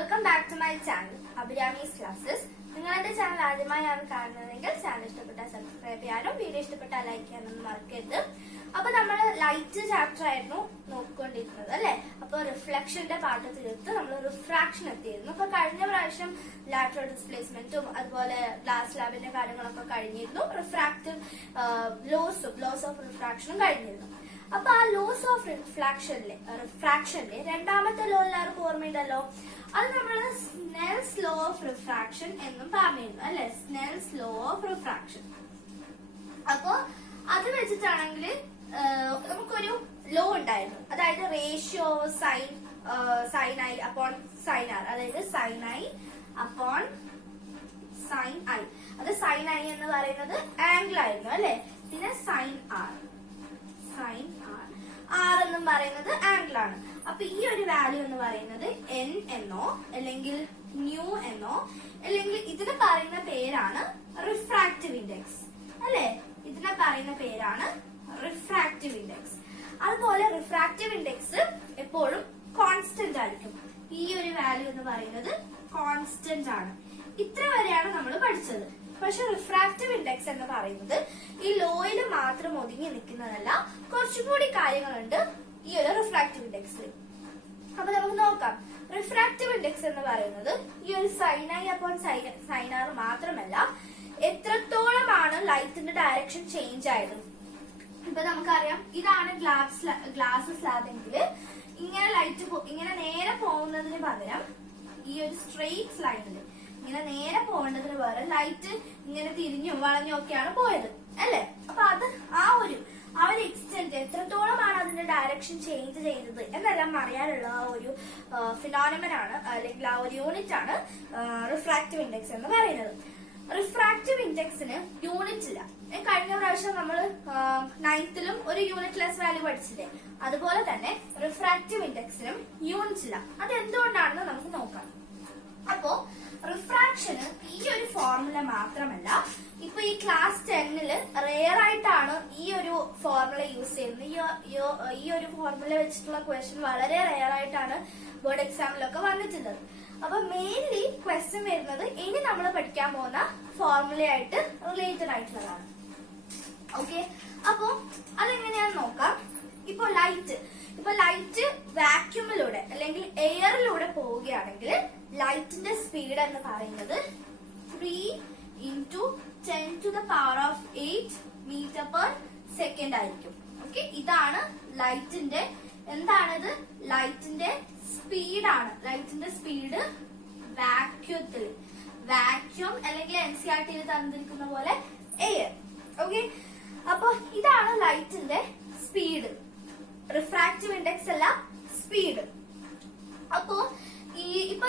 Welcome back to my channel Abhirami's classes. നിങ്ങളുടെ channel ആദ്യമായാണ് കാണുന്നതെങ്കിൽ ചാനൽ ഇഷ്ടപ്പെട്ടാൽ സബ്സ്ക്രൈബ് ചെയ്യാനും വീഡിയോ ഇഷ്ടപ്പെട്ടാൽ ലൈക്ക് ചെയ്യാനൊന്നും മറക്കരുത്. അപ്പൊ നമ്മൾ ലൈറ്റ് ചാപ്റ്റർ ആയിരുന്നു നോക്കിക്കൊണ്ടിരുന്നത് അല്ലെ. അപ്പൊ റിഫ്ലക്ഷന്റെ പാട്ട് തീർത്ത് നമ്മൾ റിഫ്രാക്ഷൻ എത്തിയിരുന്നു. അപ്പൊ കഴിഞ്ഞ പ്രാവശ്യം ലാറ്ററൽ ഡിസ്പ്ലേസ്മെന്റും അതുപോലെ ഗ്ലാസ് ലാബിന്റെ കാര്യങ്ങളൊക്കെ കഴിഞ്ഞിരുന്നു. റിഫ്രാക്റ്റീവ് ലോസ് ഓഫ് റിഫ്രാക്ഷനും കഴിഞ്ഞിരുന്നു. അപ്പൊ ആ ലോസ് ഓഫ് റിഫ്രാക്ഷനിലെ രണ്ടാമത്തെ ലോ എല്ലാവർക്കും ഓർമ്മയുണ്ടല്ലോ. അത് നമ്മൾ സ്നെൽസ് ലോ ഓഫ് റിഫ്രാക്ഷൻ എന്നും പറഞ്ഞിരുന്നു അല്ലെ. Snell's law of refraction. അപ്പൊ അത് വെച്ചിട്ടാണെങ്കിൽ നമുക്കൊരു ലോ ഉണ്ടായിരുന്നു. അതായത് ratio sine i upon sine r, അതായത് sine i upon sine i. അത് സൈൻ ഐ എന്ന് പറയുന്നത് ആംഗിൾ ആയിരുന്നു അല്ലെ. പിന്നെ സൈൻ ആർ എന്നും പറയുന്നത് ആംഗിൾ ആണ്. അപ്പൊ ഈ ഒരു വാല്യൂ എന്ന് പറയുന്നത് എൻ എന്നോ അല്ലെങ്കിൽ ന്യൂ എന്നോ അല്ലെങ്കിൽ ഇതിന് പറയുന്ന പേരാണ് റിഫ്രാക്റ്റീവ് ഇൻഡെക്സ് അല്ലെ. ഇതിനെ പറയുന്ന പേരാണ് റിഫ്രാക്റ്റീവ് ഇൻഡെക്സ്. അതുപോലെ റിഫ്രാക്റ്റീവ് ഇൻഡെക്സ് എപ്പോഴും കോൺസ്റ്റന്റ് ആയിരിക്കും. ഈ ഒരു വാല്യൂ എന്ന് പറയുന്നത് കോൺസ്റ്റന്റ് ആണ്. ഇത്ര വരെയാണ് നമ്മൾ പഠിച്ചത്. പക്ഷെ റിഫ്രാക്റ്റീവ് ഇൻഡെക്സ് എന്ന് പറയുന്നത് ഈ ലോയിൽ മാത്രം ഒതുങ്ങി നിൽക്കുന്നതല്ല, കുറച്ചുകൂടി കാര്യങ്ങളുണ്ട് ഈ ഒരു റിഫ്രാക്റ്റീവ് ഇൻഡെക്സിൽ. അപ്പൊ നമുക്ക് നോക്കാം. റിഫ്രാക്റ്റീവ് ഇൻഡെക്സ് എന്ന് പറയുന്നത് ഈ ഒരു sine i upon sine r മാത്രമല്ല, എത്രത്തോളമാണ് ലൈറ്റിന്റെ ഡയറക്ഷൻ ചേഞ്ച് ആയത്. ഇപ്പൊ നമുക്കറിയാം, ഇതാണ് ഗ്ലാസ് സ്ലാബെങ്കിൽ ഇങ്ങനെ ലൈറ്റ് ഇങ്ങനെ നേരെ പോകുന്നതിന് പകരം ഈ ഒരു സ്ട്രെയിറ്റ് ലൈനിൽ ഇങ്ങനെ നേരെ പോകേണ്ടതിന് പകരം ലൈറ്റ് ഇങ്ങനെ തിരിഞ്ഞും വളഞ്ഞും ഒക്കെയാണ് പോയത് അല്ലെ. അപ്പൊ അത് ആ ഒരു എക്സ്റ്റെന്റ് എത്രത്തോളമാണ് അതിന്റെ ഡയറക്ഷൻ ചേഞ്ച് ചെയ്തത് എന്നെല്ലാം അറിയാനുള്ള ആ ഒരു ഫിനോമിനൻ അല്ലെങ്കിൽ ആ ഒരു യൂണിറ്റ് ആണ് റിഫ്രാക്റ്റീവ് ഇൻഡെക്സ് എന്ന് പറയുന്നത്. റിഫ്രാക്റ്റീവ് ഇൻഡെക്സിന് യൂണിറ്റ് ഇല്ല. കഴിഞ്ഞ പ്രാവശ്യം നമ്മൾ 9th ഒരു യൂണിറ്റ് ലെസ് വാല്യൂ പഠിച്ചില്ലേ, അതുപോലെ തന്നെ റിഫ്രാക്റ്റീവ് ഇൻഡെക്സിനും യൂണിറ്റ് ഇല്ല. അത് എന്തുകൊണ്ടാണെന്ന് നമുക്ക് നോക്കാം. അപ്പോ റിഫ്രാക്ഷന് ഈ ഒരു ഫോർമുല മാത്രമല്ല, ഇപ്പൊ ഈ ക്ലാസ് 10 റെയർ ആയിട്ടാണ് ഈ ഒരു ഫോർമുല യൂസ് ചെയ്യുന്നത്. ഈ ഒരു ഫോർമുല വെച്ചിട്ടുള്ള ക്വസ്റ്റ്യൻ വളരെ റെയർ ആയിട്ടാണ് ബോർഡ് എക്സാമിലൊക്കെ വന്നിട്ടുള്ളത്. അപ്പൊ മെയിൻലി ക്വസ്റ്റ്യൻ വരുന്നത് ഇനി നമ്മൾ പഠിക്കാൻ പോകുന്ന ഫോർമുലയായിട്ട് റിലേറ്റഡ് ആയിട്ടുള്ളതാണ്. ഓക്കെ, അപ്പോ അതെങ്ങനെയാന്ന് നോക്കാം. ഇപ്പൊ ലൈറ്റ് വാക്യൂമിലൂടെ അല്ലെങ്കിൽ എയറിലൂടെ പോവുകയാണെങ്കിൽ ലൈറ്റിന്റെ സ്പീഡ് എന്ന് പറയുന്നത് 3 × 10⁸ മീറ്റർ/സെക്കൻഡ് ആയിരിക്കും. ഓക്കെ, ഇതാണ് ലൈറ്റിന്റെ എന്താണിത് ലൈറ്റിന്റെ സ്പീഡാണ്. ലൈറ്റിന്റെ സ്പീഡ് വാക്യൂം അല്ലെങ്കിൽ NCERT തന്നിരിക്കുന്ന പോലെ എയർ. ഓക്കെ, അപ്പൊ ഇതാണ് ലൈറ്റിന്റെ സ്പീഡ്. റിഫ്രാക്റ്റീവ് ഇൻഡെക്സ് അല്ല, സ്പീഡ്. അപ്പോ ഇപ്പൊ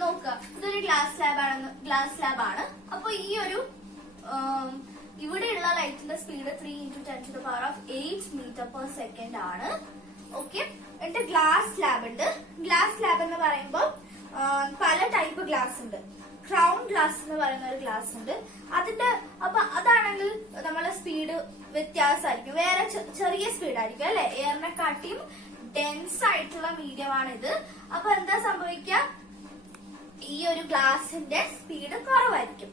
നോക്കുക, ഇതൊരു ഗ്ലാസ് ലാബാണ്. അപ്പൊ ഈ ഒരു ഇവിടെയുള്ള ലൈറ്റിന്റെ സ്പീഡ് 3 × 10⁸ മീറ്റർ/സെക്കൻഡ് ആണ്. ഓക്കെ, എന്നിട്ട് ഗ്ലാസ് ലാബ് ഉണ്ട്. ഗ്ലാസ് ലാബ് എന്ന് പറയുമ്പോൾ പല ടൈപ്പ് ഗ്ലാസ് ഉണ്ട്. ക്രൗൺ ഗ്ലാസ് എന്ന് പറയുന്ന ഒരു ഗ്ലാസ് ഉണ്ട്. അപ്പൊ അതാണെങ്കിൽ നമ്മളെ സ്പീഡ് വ്യത്യാസമായിരിക്കും, വേറെ ചെറിയ സ്പീഡായിരിക്കും അല്ലെ. എയറിനെ കാട്ടിയും ഡെൻസ് ആയിട്ടുള്ള മീഡിയം ആണ് ഇത്. അപ്പൊ എന്താ സംഭവിക്കുക, ഈ ഒരു ഗ്ലാസിന്റെ സ്പീഡ് കുറവായിരിക്കും.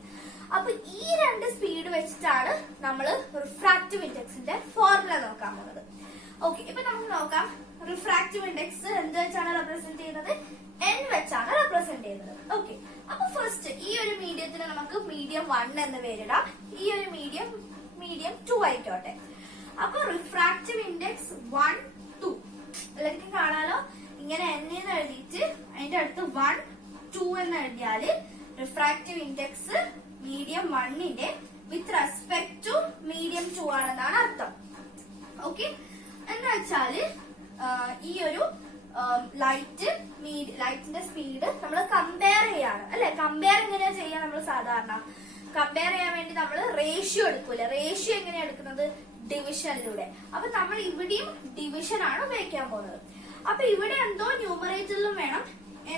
അപ്പൊ ഈ രണ്ട് സ്പീഡ് വെച്ചിട്ടാണ് നമ്മൾ റിഫ്രാക്റ്റീവ് ഇൻഡെക്സിന്റെ ഫോർമുല നോക്കാൻ പോകുന്നത്. ഓക്കെ, ഇപ്പൊ നമുക്ക് നോക്കാം. റിഫ്രാക്റ്റീവ് ഇൻഡെക്സ് എന്ത് വെച്ചാണ് റെപ്രസെന്റ് ചെയ്യുന്നത്? n വെച്ചാണ് റെപ്രസെന്റ് ചെയ്യുന്നത്. ഓക്കെ, അപ്പൊ ഫസ്റ്റ് ഈ ഒരു മീഡിയത്തിന് നമുക്ക് മീഡിയം 1 എന്ന് പേരിടാം. ഈ ഒരു മീഡിയം 2 ആയിക്കോട്ടെ. അപ്പൊ റിഫ്രാക്റ്റീവ് ഇൻഡെക്സ് 1, 2 എല്ലാവർക്കും കാണാലോ. ഇങ്ങനെ n എന്ന് എഴുതിയിട്ട് അതിന്റെ അടുത്ത് 1, 2 എന്ന് എഴുതിയാല് റിഫ്രാക്റ്റീവ് ഇൻഡെക്സ് മീഡിയം 1ന്റെ വിത്ത് റെസ്പെക്ട് ടു മീഡിയം 2 ആണെന്നാണ് അർത്ഥം. ഓക്കെ, എന്ന് വെച്ചാല് ഈ ഒരു ലൈറ്റിന്റെ സ്പീഡ് നമ്മൾ കമ്പയർ ചെയ്യാണ് അല്ലെ. കമ്പയർ എങ്ങനെയാ ചെയ്യാ? നമ്മൾ സാധാരണ കമ്പയർ ചെയ്യാൻ വേണ്ടി നമ്മൾ റേഷ്യോ എടുക്കൂലെ. റേഷ്യോ എങ്ങനെയാ എടുക്കുന്നത്? ഡിവിഷനിലൂടെ. അപ്പൊ നമ്മൾ ഇവിടെയും ഡിവിഷൻ ആണ് ഉപയോഗിക്കാൻ പോകുന്നത്. അപ്പൊ ഇവിടെ എന്തോ ന്യൂമറേറ്ററിലും വേണം,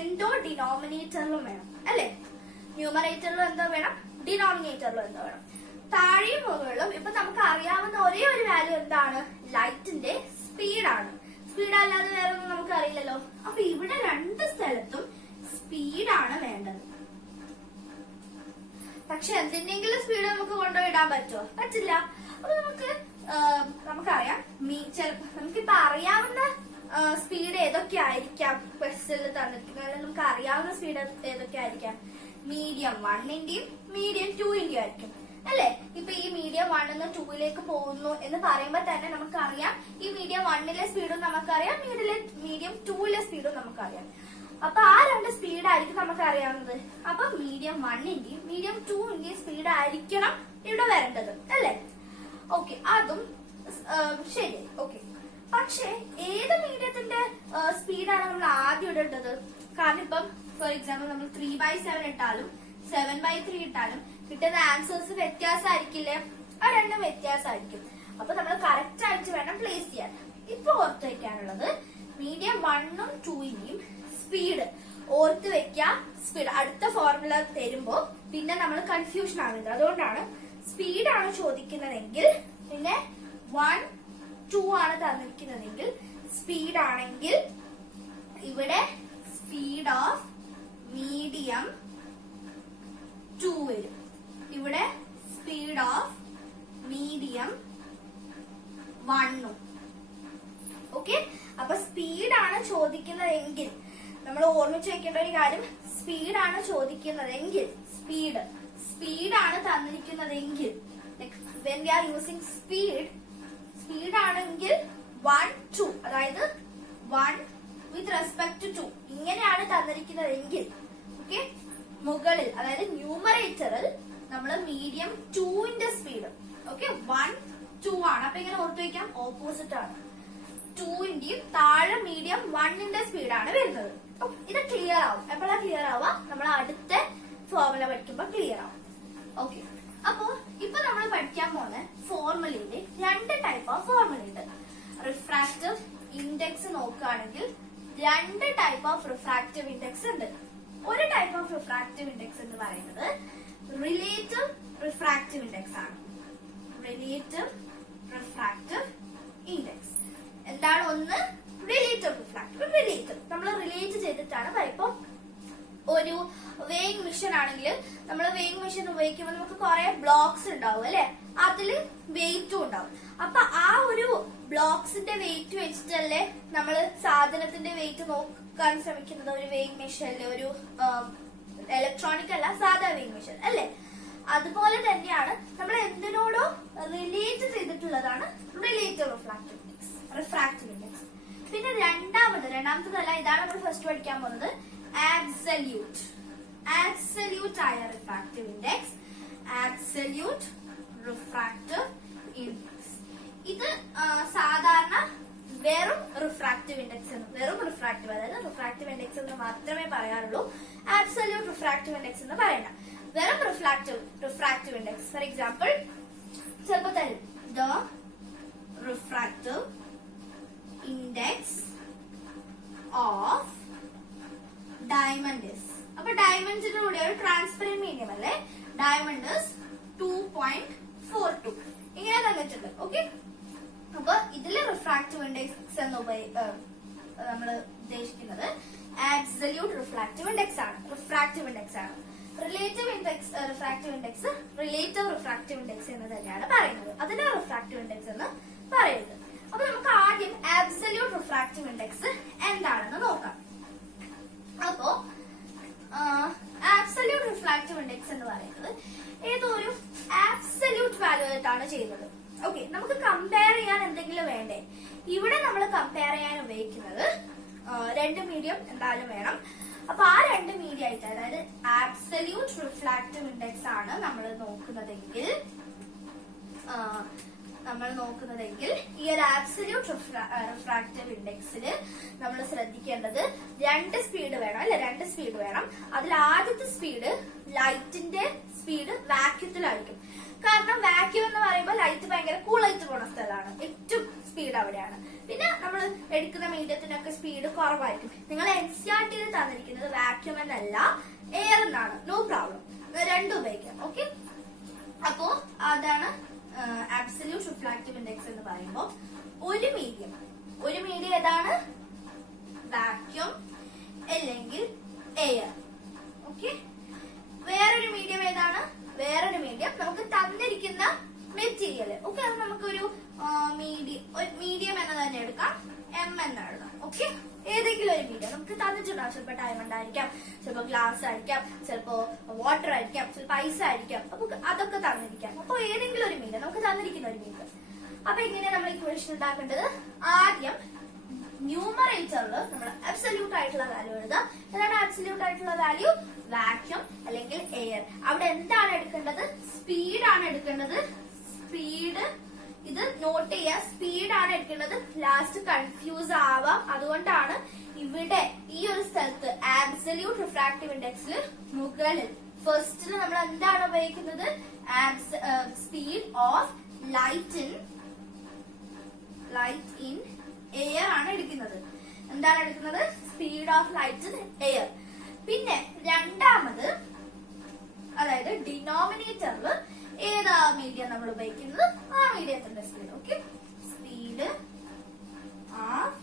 എന്തോ ഡിനോമിനേറ്ററിലും വേണം അല്ലെ. ന്യൂമറേറ്ററിലും എന്തോ വേണം, ഡിനോമിനേറ്ററിലും എന്തോ വേണം. താഴെയും മുകളിലും ഇപ്പൊ നമുക്ക് അറിയാവുന്ന ഒരേ ഒരു വാല്യൂ എന്താണ്? ലൈറ്റിന്റെ സ്പീഡാണ്. സ്പീഡ് അല്ലാതെ വേറെ ഒന്നും നമുക്ക് അറിയില്ലല്ലോ. അപ്പൊ ഇവിടെ രണ്ട് സ്ഥലത്തും സ്പീഡാണ് വേണ്ടത്. പക്ഷെ എന്തിന്റെങ്കിലും സ്പീഡ് നമുക്ക് കൊണ്ടുപോയിടാൻ പറ്റുമോ? പറ്റില്ല. അപ്പൊ നമുക്കറിയാം നമുക്കിപ്പോ അറിയാവുന്ന സ്പീഡ് ഏതൊക്കെ ആയിരിക്കാം ക്വസ്റ്റ്യനിൽ തന്നിരിക്കുന്നത്, അല്ലെങ്കിൽ നമുക്ക് അറിയാവുന്ന സ്പീഡ് ഏതൊക്കെ ആയിരിക്കാം? മീഡിയം 1ന്റെയും മീഡിയം 2ന്റെയും ആയിരിക്കും അല്ലെ? ഇപ്പൊ ഈ മീഡിയം 1 നിന്ന് 2ലേക്ക് പോകുന്നു എന്ന് പറയുമ്പോൾ തന്നെ നമുക്കറിയാം ഈ മീഡിയം 1ലെ സ്പീഡും നമുക്കറിയാം, മീഡിയം 2ലെ സ്പീഡും നമുക്കറിയാം. അപ്പൊ ആ രണ്ട് സ്പീഡായിരിക്കും നമുക്ക് അറിയാവുന്നത്. അപ്പൊ മീഡിയം 1ന്റെയും മീഡിയം 2ന്റെയും സ്പീഡ് ആയിരിക്കണം ഇവിടെ വരേണ്ടത് അല്ലെ? ഓക്കെ, അതും ശരി. ഓക്കെ, പക്ഷെ ഏത് മീഡിയത്തിന്റെ സ്പീഡാണ് നമ്മൾ ആദ്യം ഇടേണ്ടത്? കാരണം ഇപ്പം ഫോർ എക്സാമ്പിൾ നമ്മൾ 3/7 ഇട്ടാലും 7/3 ഇട്ടാലും കിട്ടുന്ന ആൻസേഴ്സ് വ്യത്യാസമായിരിക്കില്ലേ? ആ രണ്ടും വ്യത്യാസമായിരിക്കും. അപ്പൊ നമ്മൾ കറക്റ്റ് ആയിട്ട് വേണം പ്ലേസ് ചെയ്യാൻ. ഇപ്പൊ ഓർത്ത് വെക്കാനുള്ളത് മീഡിയം 1ഉം 2ന്റെയും സ്പീഡ് ഓർത്ത് വെക്കാം. സ്പീഡ് അടുത്ത ഫോർമുല തരുമ്പോ പിന്നെ നമ്മൾ കൺഫ്യൂഷൻ ആവുന്നത്. അതുകൊണ്ടാണ് സ്പീഡാണ് ചോദിക്കുന്നതെങ്കിൽ പിന്നെ 1, 2 ആണ് തന്നിരിക്കുന്നതെങ്കിൽ സ്പീഡാണെങ്കിൽ ഇവിടെ സ്പീഡ് ഓഫ് മീഡിയം 2 വരും. ഇവിടെ സ്പീഡ് ഓഫ് മീഡിയം 1ഉം. ഓക്കെ, അപ്പൊ സ്പീഡാണ് ചോദിക്കുന്നതെങ്കിൽ നമ്മൾ ഓർമ്മിച്ച് വെക്കേണ്ട ഒരു കാര്യം, സ്പീഡാണ് ചോദിക്കുന്നതെങ്കിൽ സ്പീഡാണ് തന്നിരിക്കുന്നതെങ്കിൽ when we are using speed ആണെങ്കിൽ 1, 2 അതായത് 1 വിത്ത് റെസ്പെക്ട് ടു ഇങ്ങനെയാണ് തന്നിരിക്കുന്നതെങ്കിൽ ഓക്കെ, മുകളിൽ അതായത് ന്യൂമറേറ്ററിൽ നമ്മൾ മീഡിയം 2ന്റെ സ്പീഡ് ഓക്കെ 1, 2 ആണ്. അപ്പൊ ഇങ്ങനെ ഓർത്തു വയ്ക്കാം, ഓപ്പോസിറ്റ് ആണ്. 2ന്റെയും താഴെ മീഡിയം 1ന്റെ സ്പീഡാണ് വരുന്നത്. ഇത് ക്ലിയർ ആവും. എപ്പോഴാ ക്ലിയർ ആവുക? നമ്മൾ അടുത്ത ഫോർമുല പഠിക്കുമ്പോ ക്ലിയർ ആവും. ഓക്കെ, അപ്പോ ഇപ്പൊ നമ്മൾ പഠിക്കാൻ പോകുന്ന ഫോർമുലയില് 2 ടൈപ്പ് ഓഫ് ഫോർമുല ഉണ്ട്. റിഫ്രാക്റ്റീവ് ഇൻഡെക്സ് നോക്കുകയാണെങ്കിൽ 2 ടൈപ്പ് ഓഫ് റിഫ്രാക്റ്റീവ് ഇൻഡെക്സ് ഉണ്ട്. ഒരു ടൈപ്പ് ഓഫ് റിഫ്രാക്റ്റീവ് ഇൻഡെക്സ് എന്ന് പറയുന്നത് റിലേറ്റീവ് റിഫ്രാക്റ്റീവ് ഇൻഡെക്സ് ആണ്. റിലേറ്റീവ് റിഫ്രാക്റ്റീവ് ഇൻഡെക്സ് എന്താണ്? ഒന്ന് റിലേറ്റീവ് റിഫ്രാക്റ്റീവ്. റിലേറ്റീവ് നമ്മൾ റിലേറ്റ് ചെയ്തിട്ടാണ് ഇപ്പൊ ഒരു വെയിങ് മെഷീൻ ആണെങ്കിൽ നമ്മൾ വെയിങ് മെഷീൻ ഉപയോഗിക്കുമ്പോൾ നമുക്ക് കുറെ ബ്ലോക്സ് ഉണ്ടാവും അല്ലെ? അതില് വെയിറ്റും ഉണ്ടാവും. അപ്പൊ ആ ഒരു ബ്ലോക്സിന്റെ വെയിറ്റ് വെച്ചിട്ടല്ലേ നമ്മൾ സാധനത്തിന്റെ വെയിറ്റ് നോക്കാൻ ശ്രമിക്കുന്നത് ഒരു വെയിങ് മെഷീനില്, ഒരു ഇലക്ട്രോണിക് അല്ല സാധാ വെയിങ് മെഷീൻ അല്ലെ? അതുപോലെ തന്നെയാണ് നമ്മൾ എന്തിനോടോ റിലേറ്റ് ചെയ്തിട്ടുള്ളതാണ് റിലേറ്റീവ് റിഫ്രാക്റ്റീവ് ഇൻഡെക്സ്. പിന്നെ രണ്ടാമത്തതല്ല, ഇതാണ് നമ്മൾ ഫസ്റ്റ് പഠിക്കാൻ പോകുന്നത്, ആബ്സല്യൂട്ട് ആയ refractive index. Absolute refractive index ഇത് സാധാരണ വെറും റിഫ്രാക്റ്റീവ് ഇൻഡെക്സ് അതായത് റിഫ്രാക്റ്റീവ് ഇൻഡെക്സ് എന്ന് മാത്രമേ പറയാറുള്ളൂ. ആബ്സല്യൂട്ട് റിഫ്രാക്റ്റീവ് ഇൻഡെക്സ് എന്ന് പറയണ്ട. വെറും റിഫ്രാക്റ്റീവ് ഇൻഡെക്സ് ഫോർ എക്സാമ്പിൾ ചിലപ്പോൾ തരും the refractive index of diamond is. അപ്പൊ ഡയമണ്ട്സിന്റെ കൂടെ ഒരു ട്രാൻസ്പെറന്റ് മീഡിയം അല്ലെ? ഡയമണ്ട് ഇസ് 2.42 ഇങ്ങനെ തന്നിട്ടുണ്ട്. ഓക്കെ, അപ്പൊ ഇതില് റിഫ്രാക്റ്റീവ് ഇൻഡെക്സ് എന്ന് നമ്മൾ ഉദ്ദേശിക്കുന്നത് ആബ്സല്യൂട്ട് റിഫ്രാക്റ്റീവ് ഇൻഡെക്സ് ആണ്. Relative refractive index relative refractive index എന്ന് തന്നെയാണ് പറയുന്നത്. അതിനെ റിഫ്രാക്റ്റീവ് ഇൻഡെക്സ് എന്ന് പറയുന്നത്. അപ്പൊ നമുക്ക് ആദ്യം ആബ്സല്യൂട്ട് റിഫ്രാക്റ്റീവ് ഇൻഡെക്സ് എന്താണെന്ന് നോക്കാം. അപ്പോ ആബ്സല്യൂട്ട് റിഫ്രാക്റ്റീവ് ഇൻഡെക്സ് എന്ന് പറയുന്നത് ഏതോ ഒരു ആബ്സല്യൂട്ട് വാല്യൂ ആയിട്ടാണ് ചെയ്യുന്നത്. ഓക്കെ, നമുക്ക് കമ്പയർ ചെയ്യാൻ എന്തെങ്കിലും വേണ്ടേ? ഇവിടെ നമ്മൾ കമ്പയർ ചെയ്യാൻ ഉപയോഗിക്കുന്നത് 2 മീഡിയം എന്തായാലും വേണം. അപ്പൊ ആ 2 മീഡിയം ആയിട്ട് അതായത് ആബ്സല്യൂട്ട് റിഫ്രാക്റ്റീവ് ഇൻഡെക്സ് ആണ് നമ്മൾ നോക്കുന്നതെങ്കിൽ ഈ ഒരു ആബ്സല്യൂട്ട് റിഫ്രാക്റ്റീവ് ഇൻഡെക്സിൽ നമ്മൾ ശ്രദ്ധിക്കേണ്ടത് 2 സ്പീഡ് വേണം അല്ലെ? 2 സ്പീഡ് വേണം. അതിൽ ആദ്യത്തെ സ്പീഡ് ലൈറ്റിന്റെ സ്പീഡ് വാക്യൂത്തിലായിരിക്കും. കാരണം വാക്യൂം എന്ന് പറയുമ്പോൾ ലൈറ്റ് ഭയങ്കര കൂളായിട്ട് പോണ സ്ഥലമാണ്, ഏറ്റവും സ്പീഡ് അവിടെയാണ്. പിന്നെ നമ്മൾ എടുക്കുന്ന മീഡിയത്തിനൊക്കെ സ്പീഡ് കുറവായിരിക്കും. നിങ്ങൾ NCERT-യിൽ തന്നിരിക്കുന്നത് വാക്യൂം എന്നല്ല എയർ എന്നാണ്. നോ പ്രോബ്ലം, രണ്ടും ഉപയോഗിക്കാം. ഓക്കെ, അപ്പോ അതാണ് ആബ്സല്യൂട്ട് റിഫ്രാക്റ്റീവ് ഇൻഡെക്സ് എന്ന് പറയുമ്പോൾ ഒരു മീഡിയം ഏതാണ്? വാക്യൂം അല്ലെങ്കിൽ എയർ. ഏതെങ്കിലും ഒരു മീഡിയം നമുക്ക് തന്നിട്ടുണ്ടാവും. ചിലപ്പോൾ ഡയമണ്ട് ആയിരിക്കാം, ചിലപ്പോൾ ഗ്ലാസ് ആയിരിക്കാം, ചിലപ്പോ വാട്ടർ ആയിരിക്കാം, ചിലപ്പോൾ ഐസ് ആയിരിക്കാം. അപ്പൊ അതൊക്കെ തന്നിരിക്കാം. അപ്പൊ ഏതെങ്കിലും ഒരു മീഡിയം നമുക്ക് തന്നിരിക്കുന്ന ഒരു മീഡിയം. അപ്പൊ എങ്ങനെയാ നമ്മൾ ഇക്വേഷൻ ഉണ്ടാക്കേണ്ടത്? ആദ്യം ന്യൂമറേറ്ററിൽ നമ്മൾ അബ്സല്യൂട്ട് ആയിട്ടുള്ള വാല്യൂ എഴുതാം. ഏതാണ് അബ്സല്യൂട്ട് ആയിട്ടുള്ള വാല്യൂ? വാക്യൂം അല്ലെങ്കിൽ എയർ. അവിടെ എന്താണ് എടുക്കേണ്ടത്? സ്പീഡ് ആണ് എടുക്കേണ്ടത്. സ്പീഡ് ഇത് നോട്ട് ചെയ്യുക. സ്പീഡ് ആണ് എടുക്കേണ്ടത്. ലാസ്റ്റ് കൺഫ്യൂസ് ആവാം. അതുകൊണ്ടാണ് ഇവിടെ ഈ ഒരു സ്ഥലത്ത് ആബ്സല്യൂട്ട് റിഫ്രാക്റ്റീവ് ഇൻഡെക്സിൽ മുകളിൽ ഫസ്റ്റിൽ നമ്മൾ എന്താണ് ഉപയോഗിക്കുന്നത്? Speed of light in air ആണ് എടുക്കുന്നത്. എന്താണ് എടുക്കുന്നത്? Speed of light in air. പിന്നെ രണ്ടാമത്, അതായത് ഡിനോമിനേറ്ററിൽ ഏതാ മീഡിയം നമ്മൾ ഉപയോഗിക്കുന്നത്? ആ മീഡിയത്തിന്റെ speed. Okay, speed of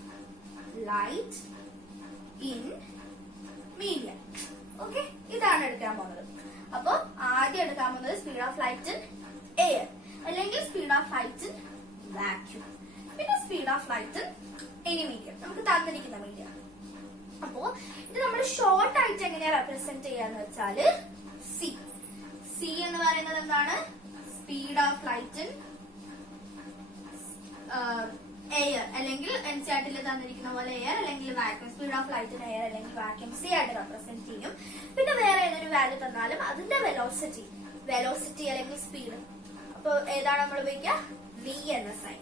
light in medium. Okay, ഇതാണ് എടുക്കാൻ പോകുന്നത്. അപ്പൊ ആദ്യം എടുക്കാൻ പോകുന്നത് speed of light in air, അല്ലെങ്കിൽ speed of light in vacuum, പിന്നെ speed of light any medium, നമുക്ക് തന്നിരിക്കുന്ന മീഡിയം. അപ്പോ ഇത് നമ്മൾ ഷോർട്ട് ആയിട്ട് എങ്ങനെയാ റെപ്രസെന്റ് ചെയ്യാന്ന് വെച്ചാല് സി എന്ന് പറയുന്നത് എന്താണ്? Speed of light in air, അല്ലെങ്കിൽ എൻസിആർടിയിൽ തന്നിരിക്കുന്ന പോലെ എയർ അല്ലെങ്കിൽ vacuum. Speed of light in air അല്ലെങ്കിൽ വാക്യൂം സി ആയിട്ട് റെപ്രസെന്റ് ചെയ്യും. പിന്നെ വേറെ ഏതൊരു വാല്യൂ തന്നാലും അതിന്റെ വെലോസിറ്റി അല്ലെങ്കിൽ സ്പീഡ്. അപ്പൊ ഏതാണ് നമ്മൾ ഉപയോഗിക്കുക? വി എന്ന സൈൻ.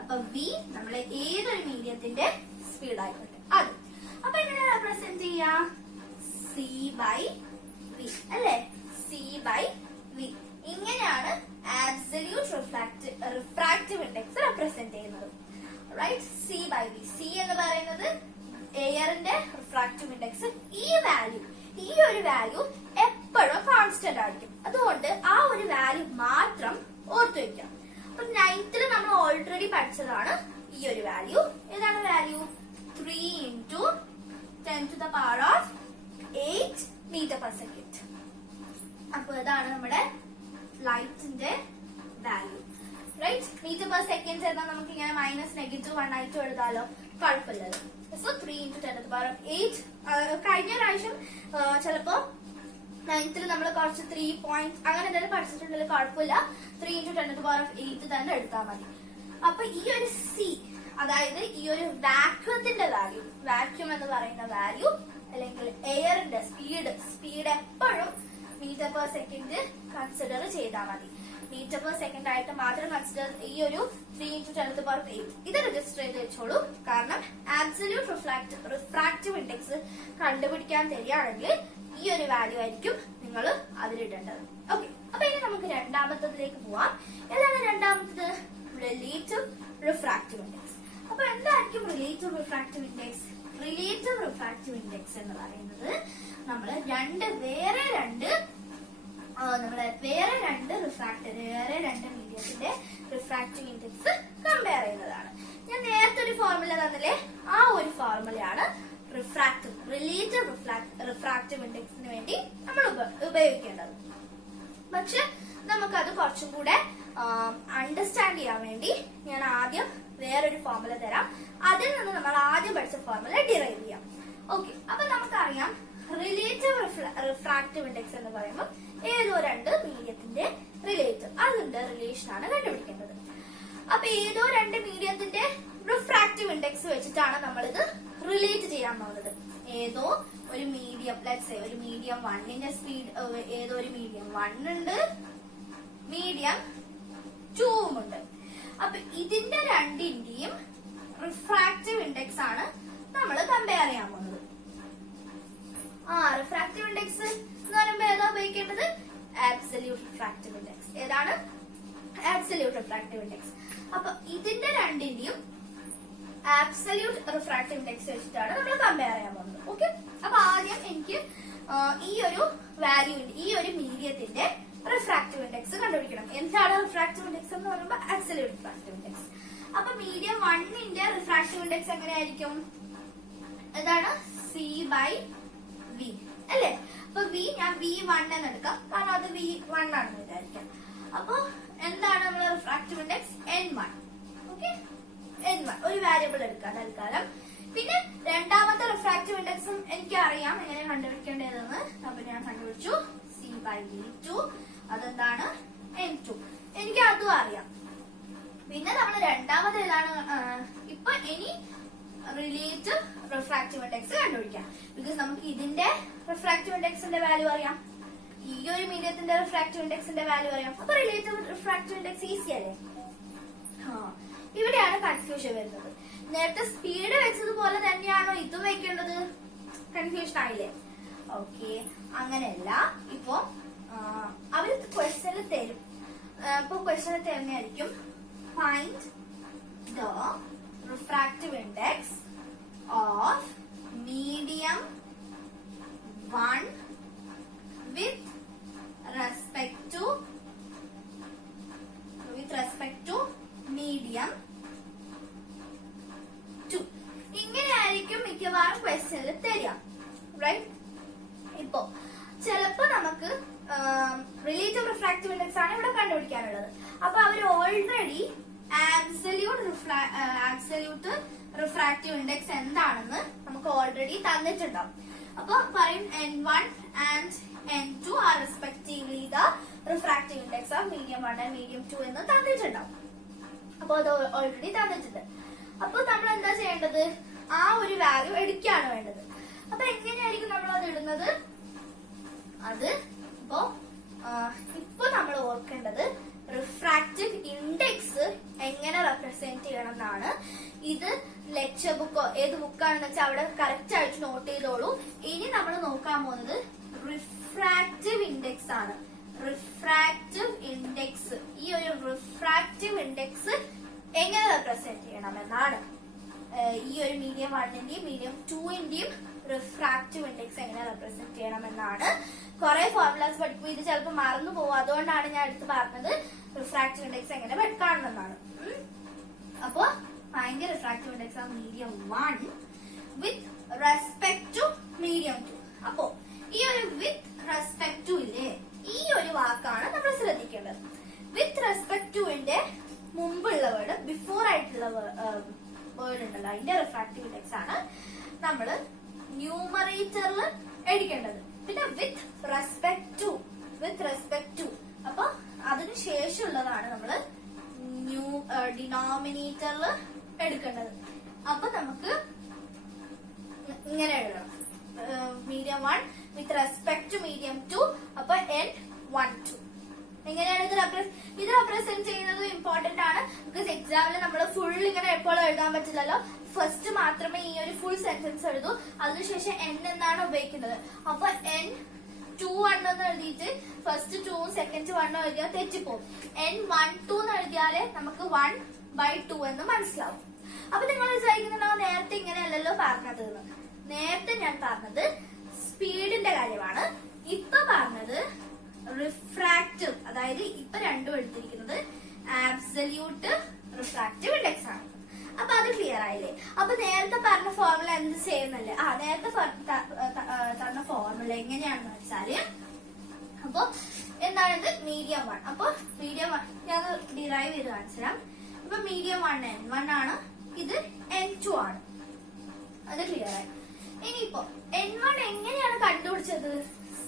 അപ്പൊ വി നമ്മളെ ഏതൊരു മീഡിയത്തിന്റെ സ്പീഡ് ആയിക്കോട്ടെ അത്. അപ്പൊ എങ്ങനെ റെപ്രസെന്റ് ചെയ്യാ? സി ബൈ വി അല്ലെ? C by v. ഇങ്ങനെയാണ് ആബ്സല്യൂട്ട് റിഫ്രാക്റ്റീവ് ഇൻഡെക്സ് റെപ്രസെന്റ് ചെയ്യുന്നത്. Right, c by v. C എന്ന് പറയുന്നത് എയറിന്റെ റിഫ്രാക്റ്റീവ് ഇൻഡെക്സ്. ഈ ഒരു വാല്യൂ എപ്പോഴും കോൺസ്റ്റന്റ് ആയിരിക്കും. അതുകൊണ്ട് ആ ഒരു വാല്യൂ മാത്രം ഓർത്തു വെക്കാം. അപ്പൊ 9th നമ്മൾ ഓൾറെഡി പഠിച്ചതാണ് ഈ ഒരു വാല്യൂ. ഏതാണ് value? 3 into 10 to the power of 8 meter per second. അപ്പൊ ഇതാണ് നമ്മുടെ ലൈറ്റിന്റെ value. Right, metre per second എന്നാൽ നമുക്ക് ഇങ്ങനെ -(-1) ആയിട്ട് എഴുതാലോ, കുഴപ്പമില്ലല്ലോ. So 3 into 10 to the power of 8. കഴിഞ്ഞ പ്രാവശ്യം ചിലപ്പോ 9th നമ്മൾ കുറച്ച് 3 പോയിന്റ് അങ്ങനെ എന്തെങ്കിലും പഠിച്ചിട്ടുണ്ടെങ്കിൽ കുഴപ്പമില്ല. 3 into 10 to the power of 8 തന്നെ എടുത്താൽ മതി. അപ്പൊ ഈ ഒരു സി, അതായത് ഈ ഒരു വാക്യൂമത്തിന്റെ വാല്യൂ, വാക്യൂം എന്ന് പറയുന്ന വാല്യൂ അല്ലെങ്കിൽ എയറിന്റെ സ്പീഡ് എപ്പോഴും മീറ്റർ പെർ സെക്കൻഡ് കൺസിഡർ ചെയ്താൽ മതി. മീറ്റർ പെർ സെക്കൻഡ് ആയിട്ട് മാത്രം കൺസിഡർ ഈ ഒരു 3 into 10 to the power of 8 ഇത് രജിസ്റ്റർ ചെയ്ത് വെച്ചോളൂ. കാരണം ആബ്സല്യൂട്ട് റിഫ്രാക്റ്റീവ് ഇൻഡെക്സ് കണ്ടുപിടിക്കാൻ തരികയാണെങ്കിൽ ഈ ഒരു വാല്യൂ ആയിരിക്കും നിങ്ങൾ അതിലിടേണ്ടത്. ഓക്കെ, അപ്പൊ ഇനി നമുക്ക് രണ്ടാമത്തതിലേക്ക് പോവാം. ഏതാണ് രണ്ടാമത്തത്? Relative refractive index. അപ്പൊ എന്തായിരിക്കും relative refractive index? Relative refractive index എന്ന് പറയുന്നത് നമ്മൾ വേറെ രണ്ട് മീഡിയത്തിന്റെ റിഫ്രാക്റ്റീവ് ഇൻഡെക്സ് കമ്പയർ ചെയ്യുന്നതാണ്. ഞാൻ നേരത്തെ ഒരു ഫോർമുല തന്നില്ലേ, ആ ഒരു ഫോർമുലയാണ് റിലേറ്റീവ് റിഫ്രാക്റ്റീവ് ഇൻഡെക്സിന് വേണ്ടി നമ്മൾ ഉപയോഗിക്കേണ്ടത്. പക്ഷെ നമുക്കത് കുറച്ചും കൂടെ അണ്ടർസ്റ്റാൻഡ് ചെയ്യാൻ വേണ്ടി ഞാൻ ആദ്യം വേറൊരു ഫോർമുല തരാം. അതിൽ നിന്ന് നമ്മൾ ആദ്യം പഠിച്ച ഫോർമുല ഡിറൈവ് ചെയ്യാം. ഓക്കെ, അപ്പൊ നമുക്കറിയാം റിലേറ്റീവ് റിഫ്രാക്റ്റീവ് ഇൻഡെക്സ് എന്ന് പറയുമ്പോൾ ഏതോ രണ്ട് മീഡിയത്തിന്റെ അതിന്റെ റിലേഷൻ ആണ് കണ്ടുപിടിക്കേണ്ടത്. അപ്പൊ ഏതോ രണ്ട് മീഡിയത്തിന്റെ റിഫ്രാക്റ്റീവ് ഇൻഡെക്സ് വെച്ചിട്ടാണ് നമ്മളിത് റിലേറ്റ് ചെയ്യാൻ പോകുന്നത്. ഏതോ ഒരു മീഡിയം, ലെറ്റ്സ് സേ ഒരു മീഡിയം 1ന്റെ സ്പീഡ്, ഏതോ ഒരു മീഡിയം 1 ഉണ്ട്, മീഡിയം 2 ഉണ്ട്. അപ്പൊ ഇതിന്റെ രണ്ടിന്റെയും റിഫ്രാക്റ്റീവ് ഇൻഡെക്സ് ആണ് നമ്മൾ കമ്പയർ ചെയ്യാൻ പോകുന്നത്. റിഫ്രാക്റ്റീവ് ഇൻഡെക്സ് എന്ന് പറയുമ്പോൾ ഏതാ ഉപയോഗിക്കേണ്ടത്? Absolute refractive index. ഏതാണ്? Absolute refractive index. അപ്പൊ ഇതിന്റെ രണ്ടിന്റെയും ആബ്സല്യൂട്ട് റിഫ്രാക്റ്റീവ് ഇൻഡെക്സ് വെച്ചിട്ടാണ് നമ്മൾ കമ്പയർ ചെയ്യാൻ പോകുന്നത്. ഓക്കെ, അപ്പൊ ആദ്യം എനിക്ക് ഈ ഒരു വാല്യൂവിന്റെ, ഈ ഒരു മീഡിയത്തിന്റെ റിഫ്രാക്റ്റീവ് ഇൻഡെക്സ് കണ്ടുപിടിക്കണം. എന്താണ് റിഫ്രാക്റ്റീവ് ഇൻഡെക്സ് എന്ന് പറയുമ്പോൾ ആബ്സല്യൂട്ട് റിഫ്രാക്റ്റീവ് ഇൻഡെക്സ്. അപ്പൊ മീഡിയം 1ന്റെ റിഫ്രാക്റ്റീവ് ഇൻഡെക്സ് എങ്ങനെയായിരിക്കും? എന്താണ്? സി ബൈ വി അല്ലെ? അപ്പൊ ഞാൻ V1 എന്ന് എടുക്കാം, കാരണം അത് V1 ആണെന്ന് വിചാരിക്കാം. അപ്പൊ എന്താണ് നമ്മുടെ refractive index? N1. Okay, N1 ഒരു വാരിയബിൾ എടുക്കാം തൽക്കാലം. പിന്നെ രണ്ടാമത്തെ റിഫ്രാക്റ്റീവ് ഇൻഡെക്സും എനിക്ക് അറിയാം എങ്ങനെ കണ്ടുപിടിക്കേണ്ടതെന്ന്. അപ്പൊ ഞാൻ കണ്ടുപിടിച്ചു C/V2. അതെന്താണ്? N2. എനിക്ക് അതും അറിയാം. പിന്നെ നമ്മൾ രണ്ടാമത് ഏതാണ്? ഇപ്പൊ ഇനി റിലേറ്റീവ് റിഫ്രാക്റ്റീവ് ഇൻഡെക്സ് കണ്ടുപിടിക്കാം. ബിക്കോസ് നമുക്ക് ഇതിന്റെ റിഫ്രാക്റ്റീവ് ഇൻഡെക്സിന്റെ വാല്യൂ അറിയാം, ഈ ഒരു മീഡിയത്തിന്റെ റിഫ്രാക്റ്റീവ് ഇൻഡെക്സിന്റെ വാല്യൂ അറിയാം. അപ്പൊ റിലേറ്റീവ് റിഫ്രാക്റ്റീവ് ഇൻഡെക്സ് ഈസി അല്ലേ? ഇവിടെയാണ് കൺഫ്യൂഷൻ വരുന്നത്. നേരത്തെ സ്പീഡ് വെച്ചതുപോലെ തന്നെയാണോ ഇതും വെക്കേണ്ടത്? കൺഫ്യൂഷൻ ആയില്ലേ? ഓക്കെ, അങ്ങനെയല്ല. ഇപ്പൊ അവര് ക്വസ്റ്റ്യനിൽ തരും. ഇപ്പൊ ക്വസ്റ്റ്യനിൽ തരുന്നതായിരിക്കും find the refractive index of medium 1 with respect to medium 2. ഇങ്ങനെയായിരിക്കും മിക്കവാറും ക്വസ്റ്റ്യനിൽ തരിക, റൈറ്റ്? ഇപ്പോ ചിലപ്പോ നമുക്ക് റിലേറ്റീവ് റിഫ്രാക്റ്റീവ് ഇൻഡെക്സ് ആണ് ഇവിടെ കണ്ടുപിടിക്കാനുള്ളത്. അപ്പൊ അവർ ഓൾറെഡി ആബ്സല്യൂട്ട് റിഫ്രാക്റ്റീവ് ഇൻഡെക്സ് എന്താണെന്ന് നമുക്ക് ഓൾറെഡി തന്നിട്ടുണ്ടാവും. അപ്പൊ പറയും N1 and N2 are respectively the refractive index of medium 1 and medium 2 എന്ന് തന്നിട്ടുണ്ടാവും. അപ്പൊ അത് ഓൾറെഡി തന്നിട്ടുണ്ട്. അപ്പൊ നമ്മൾ എന്താ ചെയ്യേണ്ടത്? ആ ഒരു വാല്യൂ എടുക്കുകയാണ് വേണ്ടത്. അപ്പൊ എങ്ങനെയായിരിക്കും നമ്മൾ അത് ഇടുന്നത്? അത് ഇപ്പൊ നമ്മൾ ഓർക്കേണ്ടത് റിഫ്രാക്റ്റീവ് ഇൻഡെക്സ് എങ്ങനെ റെപ്രസെന്റ് ചെയ്യണം എന്നാണ്. ഇത് ലെക്ചർ ബുക്കോ ഏത് ബുക്കാണെന്ന് വെച്ചാൽ അവിടെ കറക്റ്റ് ആയിട്ട് നോട്ട് ചെയ്തോളൂ. ഇനി നമ്മൾ നോക്കാൻ പോകുന്നത് റിഫ്രാക്റ്റീവ് ഇൻഡെക്സ് ആണ്. റിഫ്രാക്റ്റീവ് ഇൻഡെക്സ്, ഈ ഒരു റിഫ്രാക്റ്റീവ് ഇൻഡെക്സ് എങ്ങനെ റെപ്രസെന്റ് ചെയ്യണം എന്നാണ്. ഈ ഒരു മീഡിയം 1ന്റെയും മീഡിയം 2ന്റെയും റിഫ്രാക്റ്റീവ് ഇൻഡെക്സ് എങ്ങനെ റെപ്രസെന്റ് ചെയ്യണമെന്നാണ്. കുറെ ഫോർമുലാസ് പഠിക്കും, ഇത് ചിലപ്പോൾ മറന്നു പോകും. അതുകൊണ്ടാണ് ഞാൻ എടുത്ത് പറഞ്ഞത് റിഫ്രാക്റ്റീവ് ഇൻഡെക്സ് എങ്ങനെ കാണണമെന്നാണ്. അപ്പോ find the refractive index of medium 1 with respect to medium 2. അപ്പോ ഈ ഒരു വിത്ത് റെസ്പെക്ട് ടു ഇല്ലേ, ഈ ഒരു വാക്കാണ് നമ്മൾ ശ്രദ്ധിക്കേണ്ടത്. വിത്ത് റെസ്പെക്ട് ടുവിന്റെ മുമ്പുള്ള വേർഡ്, ബിഫോർ ആയിട്ടുള്ള വേർഡ് ഉണ്ടല്ലോ, അതിന്റെ റിഫ്രാക്റ്റീവ് ഇൻഡെക്സ് ആണ് നമ്മൾ ന്യൂമറേറ്ററിൽ എടുക്കേണ്ടത്. പിന്നെ വിത്ത് റെസ്പെക്ട് ടു, അപ്പൊ അതിന് ശേഷമുള്ളതാണ് നമ്മൾ ഡിനോമിനേറ്ററിൽ എടുക്കേണ്ടത്. അപ്പൊ നമുക്ക് ഇങ്ങനെ എഴുതണം, medium 1 with respect to medium 2. അപ്പൊ N12. എങ്ങനെയാണ് ഇത് റെപ്രസെന്റ് ചെയ്യുന്നത്? ഇമ്പോർട്ടന്റ് ആണ്. ബിക്കോസ് എക്സാമിൽ നമ്മൾ ഫുൾ ഇങ്ങനെ എപ്പോഴും എഴുതാൻ പറ്റില്ലല്ലോ. ഫസ്റ്റ് മാത്രമേ ഈ ഒരു ഫുൾ സെന്റൻസ് എഴുതൂ, അതിനുശേഷം N എന്നാണ് ഉപയോഗിക്കുന്നത്. അപ്പൊ N21 എന്ന് എഴുതിയിട്ട് ഫസ്റ്റ് 2ഉം സെക്കൻഡ് 1ഉം എഴുതിയാൽ തെറ്റിപ്പോവും. N12 എന്ന് എഴുതിയാലേ നമുക്ക് 1/2 എന്ന് മനസ്സിലാവും. അപ്പൊ നിങ്ങൾ വിചാരിക്കുന്നുണ്ടാവും നേരത്തെ ഇങ്ങനെയല്ലല്ലോ പറഞ്ഞത്. നേരത്തെ ഞാൻ പറഞ്ഞത് സ്പീഡിന്റെ കാര്യമാണ്. ഇപ്പൊ പറഞ്ഞത് റിഫ്രാക്റ്റീവ്, അതായത് ഇപ്പൊ രണ്ടും എടുത്തിരിക്കുന്നത് ആബ്സല്യൂട്ട് റിഫ്രാക്റ്റീവ് ഇൻഡെക്സ് ആണ്. അപ്പൊ അത് ക്ലിയർ ആയില്ലേ? അപ്പൊ നേരത്തെ പറഞ്ഞ ഫോർമുല എന്ത് ചെയ്യുന്നല്ലേ? നേരത്തെ തന്ന ഫോർമുല എങ്ങനെയാണെന്ന് വെച്ചാല്, അപ്പൊ എന്താണിത്? മീഡിയം 1. അപ്പൊ മീഡിയം 1 ഞാൻ ഡിറൈവ് ചെയ്ത് കാണിച്ചുതരാം. അപ്പൊ മീഡിയം 1 N1 ആണ്, ഇത് N2 ആണ്. അത് ക്ലിയർ ആയി. ഇനിയിപ്പോ N1 എങ്ങനെയാണ് കണ്ടുപിടിച്ചത്?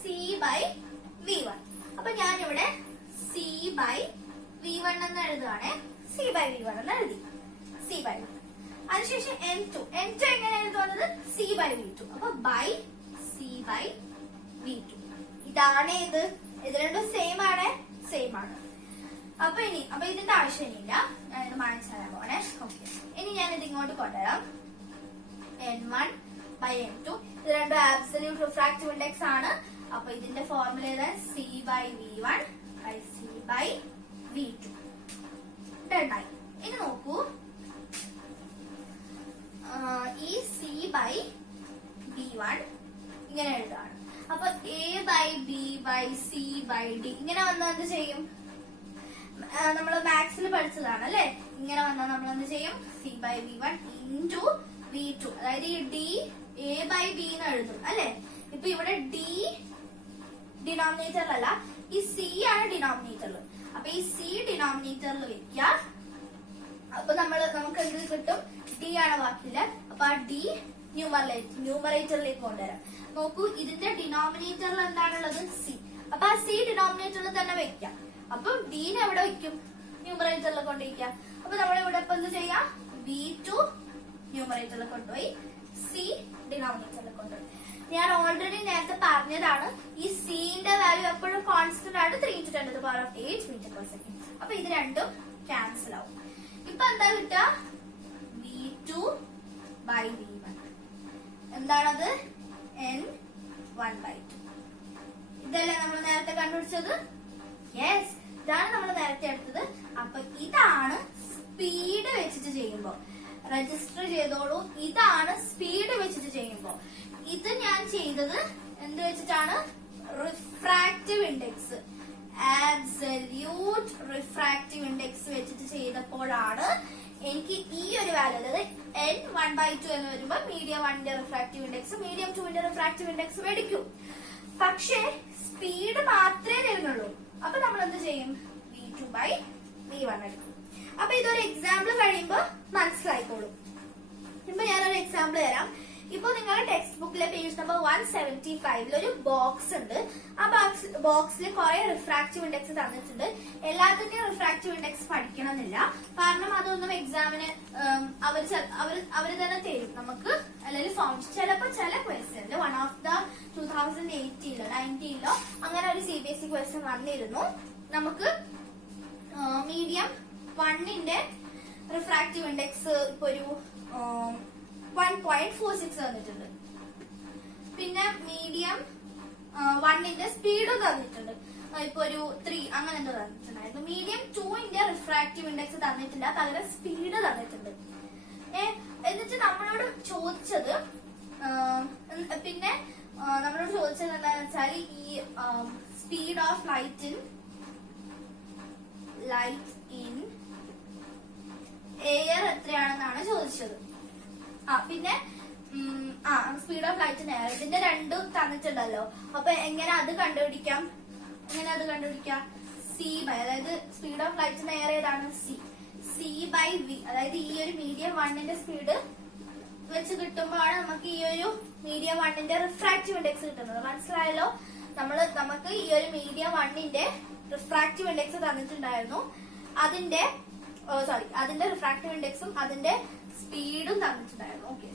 C/V1. അപ്പൊ ഞാനിവിടെ C/V1 എന്ന് എഴുതുകയാണെ, C/V1 എന്ന് എഴുതി. C/1. അതിനുശേഷം N2 എങ്ങനെ എഴുതുന്നത്? C/V2. അപ്പൊ C/V2. ഇതാണ് ഇത് രണ്ടും സെയിം ആണ്. അപ്പൊ ഇതിന്റെ ആവശ്യമില്ല, ഞാൻ ഇത് മാനിച്ചു തരാൻ പോണേ. ഓക്കെ, ഇനി ഞാൻ ഇത് ഇങ്ങോട്ട് കൊണ്ടുവരാം. N1/N2 ഇത് രണ്ടും ആബ്സല്യൂട്ട് റിഫ്രാക്റ്റീവ് ഇൻഡെക്സ് ആണ്. അപ്പൊ ഇതിന്റെ ഫോർമുല ഏതാ? C/V1 C/V2. ഡണ്ണായി. ഇനി നോക്കൂ, ഈ C/V1 ഇങ്ങനെ എഴുതാണ്. അപ്പൊ A/B/C/D ഇങ്ങനെ വന്നാൽ എന്ത് ചെയ്യും? നമ്മൾ മാത്സിൽ പഠിച്ചതാണ് അല്ലെ. ഇങ്ങനെ വന്നാൽ നമ്മൾ എന്ത് ചെയ്യും? C/V1 into V2, അതായത് ഈ D A/B എന്ന് എഴുതും അല്ലെ. ഇപ്പൊ ഇവിടെ D ഡിനോമിനേറ്ററിലല്ല, ഈ C ആണ് ഡിനോമിനേറ്ററിൽ. അപ്പൊ ഈ C ഡിനോമിനേറ്ററിൽ വെക്കുക, അപ്പൊ നമുക്ക് എന്ത് കിട്ടും? ഡി ആണ് ബാക്കിയില്ല. അപ്പൊ ആ ഡി ന്യൂമറേറ്ററിലേക്ക് കൊണ്ടുവരാം. നോക്കൂ, ഇതിന്റെ ഡിനോമിനേറ്ററിൽ എന്താണുള്ളത്? സി. അപ്പൊ ആ സി ഡിനോമിനേറ്ററിൽ തന്നെ വെക്കാം. അപ്പൊ ഡീനെ എവിടെ വെക്കും? ന്യൂമറേറ്ററിൽ കൊണ്ടുവയ്ക്കാം. അപ്പൊ നമ്മളിവിടെ ഇപ്പൊ എന്ത് ചെയ്യാം? B2 ന്യൂമറേറ്ററിൽ കൊണ്ടുപോയി സി ഡിനോമിനേറ്ററിൽ കൊണ്ടുപോയി. ഞാൻ ഓൾറെഡി നേരത്തെ പറഞ്ഞതാണ്, ഈ സിന്റെ വാല്യൂ എപ്പോഴും കോൺസ്റ്റന്റ് ആണ്, 3 × 10⁸ മീറ്റർ/സെക്കൻഡ്. അപ്പൊ ഇത് രണ്ടും ക്യാൻസൽ ആവും. ഇപ്പൊ എന്താ കിട്ടുക? V2/V1. എന്താണത്? N1/2. ഇതല്ലേ നമ്മൾ നേരത്തെ കണ്ടുപിടിച്ചത്? യെസ്, ഇതാണ് നമ്മൾ നേരത്തെ എടുത്തത്. അപ്പൊ ഇതാണ് സ്പീഡ് വെച്ചിട്ട് ചെയ്യുമ്പോ. രജിസ്റ്റർ ചെയ്തോളൂ, ഇതാണ് സ്പീഡ് വെച്ചിട്ട് ചെയ്യുമ്പോ. ഇത് ഞാൻ ചെയ്തത് എന്ത് വെച്ചിട്ടാണ്? Refractive index, absolute refractive index വെച്ചിട്ട് ചെയ്തപ്പോഴാണ് എനിക്ക് ഈ ഒരു വാല്യൂ, അതായത് N1/2 എന്ന് വരുമ്പോ മീഡിയം 1ന്റെ റിഫ്രാക്റ്റീവ് ഇൻഡെക്സ്, മീഡിയം 2ന്റെ റിഫ്രാക്റ്റീവ് ഇൻഡെക്സ് മേടിക്കും. പക്ഷേ സ്പീഡ് മാത്രമേ വരുന്നുള്ളൂ. അപ്പൊ നമ്മൾ എന്ത് ചെയ്യും? V2/V1 എടുക്കും. അപ്പൊ ഇതൊരു എക്സാമ്പിൾ കഴിയുമ്പോ മനസ്സിലായിക്കോളും. ഇപ്പൊ ഞാനൊരു എക്സാമ്പിൾ തരാം. ഇപ്പൊ നിങ്ങളുടെ ടെക്സ്റ്റ് ബുക്കിലെ പേജ് നമ്പർ 175 ഒരു ബോക്സ് ഉണ്ട്. ആ ബോക്സിൽ കുറെ റിഫ്രാക്റ്റീവ് ഇൻഡെക്സ് തന്നിട്ടുണ്ട്. എല്ലാത്തിന്റെയും റിഫ്രാക്റ്റീവ് ഇൻഡെക്സ് പഠിക്കണമെന്നില്ല, കാരണം അതൊന്നും എക്സാമിന് അവര് തന്നെ തരും നമുക്ക്. അല്ലെങ്കിൽ ചിലപ്പോ ചില ക്വസ്റ്റ്യൻ വൺ ഓഫ് ദ 2018 19 അങ്ങനെ ഒരു CBSE ക്വസ്റ്റ്യൻ വന്നിരുന്നു. നമുക്ക് മീഡിയം 1ന്റെ റിഫ്രാക്റ്റീവ് ഇൻഡെക്സ് ഇപ്പൊ ഒരു 1.46 തന്നിട്ടുണ്ട്. പിന്നെ മീഡിയം 1ന്റെ സ്പീഡും തന്നിട്ടുണ്ട്, ഇപ്പൊ ഒരു 3 അങ്ങനെ എന്തോ തന്നിട്ടുണ്ടായിരുന്നു. മീഡിയം 2ന്റെ റിഫ്രാക്റ്റീവ് ഇൻഡെക്സ് തന്നിട്ടില്ല, പകരം സ്പീഡ് തന്നിട്ടുണ്ട്. എന്നിട്ട് നമ്മളോട് ചോദിച്ചത് എന്താണെന്ന് വെച്ചാൽ ഈ speed of light in air എത്രയാണെന്നാണ് ചോദിച്ചത്. പിന്നെ speed of light in air, ഇതിന്റെ രണ്ടും തന്നിട്ടുണ്ടല്ലോ. അപ്പൊ എങ്ങനെ അത് കണ്ടുപിടിക്കാം? C/, അതായത് speed of light in air ഏതാണ്? C/V. അതായത് ഈ ഒരു മീഡിയം 1ന്റെ സ്പീഡ് വെച്ച് കിട്ടുമ്പോഴാണ് നമുക്ക് ഈ ഒരു മീഡിയം 1ന്റെ റിഫ്രാക്റ്റീവ് ഇൻഡെക്സ് കിട്ടുന്നത്. മനസ്സിലായല്ലോ? നമുക്ക് ഈ ഒരു മീഡിയം 1ന്റെ റിഫ്രാക്റ്റീവ് ഇൻഡെക്സ് തന്നിട്ടുണ്ടായിരുന്നു. അതിന്റെ റിഫ്രാക്റ്റീവ് ഇൻഡെക്സും അതിന്റെ സ്പീഡും തന്നിട്ടുണ്ടായിരുന്നു. ഓക്കെ,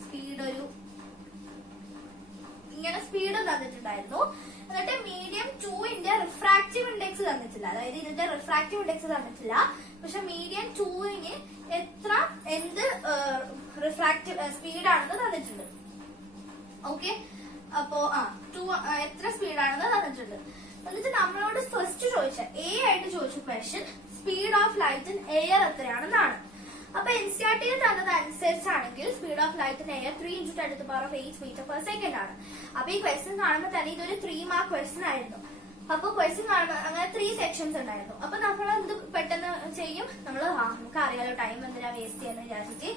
സ്പീഡും തന്നിട്ടുണ്ടായിരുന്നു. എന്നിട്ട് മീഡിയം 2ന്റെ റിഫ്രാക്റ്റീവ് ഇൻഡെക്സ് തന്നിട്ടില്ല, അതായത് ഇതിന്റെ റിഫ്രാക്റ്റീവ് ഇൻഡെക്സ് തന്നിട്ടില്ല. പക്ഷെ മീഡിയം 2ന് എന്ത് റിഫ്രാക്റ്റീവ് സ്പീഡാണെന്ന് തന്നിട്ടുണ്ട്. ഓക്കെ, അപ്പോ എത്ര സ്പീഡാണെന്ന് തന്നിട്ടുണ്ട്. എന്നിട്ട് നമ്മളോട് ഫസ്റ്റ് ആയിട്ട് ചോദിച്ച question speed of light in air എത്രയാണെന്നാണ്. അപ്പൊ NCERT തന്നത് അനുസരിച്ചാണെങ്കിൽ speed of light in air 3 × 10⁸ metre per second ആണ്. അപ്പൊ ഈ ക്വസ്റ്റ്യൻ കാണുമ്പോൾ തന്നെ ഇതൊരു 3 മാർക്ക് ക്വസ്റ്റ്യൻ ആയിരുന്നു. അപ്പൊ ക്വസ്റ്റ്യൻ കാണുമ്പോൾ അങ്ങനെ 3 സെക്ഷൻസ് ഉണ്ടായിരുന്നു. അപ്പൊ നമ്മൾ എന്ത് പെട്ടെന്ന് ചെയ്യും? നമുക്ക് അറിയാലോ, ടൈം എന്തിനാ വേസ്റ്റ് ചെയ്യാന്ന് വിചാരിച്ചിട്ട്